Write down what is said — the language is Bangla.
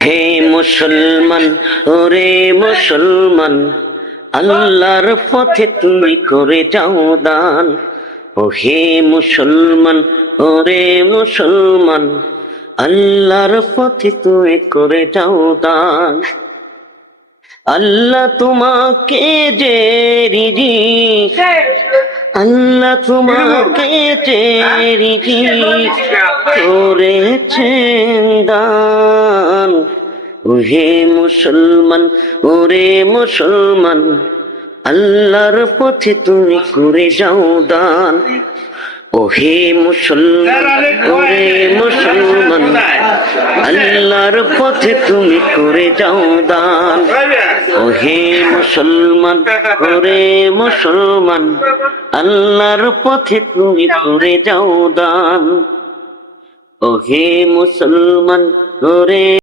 হে মুসলমান, ওরে মুসলমান, আল্লাহর পথে তুমি করে যাও দান। ও হে মুসলমান, ওরে মুসলমান, আল্লাহর পথে তুমি করে যাও দান। আল্লাহ তোমাকে যে রিজিক, আল্লাহ তোমাকে যে রিজিক করেছেন দান। ওহে মুসলমান, ওরে মুসলমান, আল্লাহর পথে তুমি করে যাও দান। ওহে মুসলমান, ওরে মুসলমান, আল্লাহর পথে তুমি করে যাও দান। ওহে মুসলমান, ওরে মুসলমান, আল্লাহর পথে তুমি করে যাও দান। ওহে মুসলমান, ওরে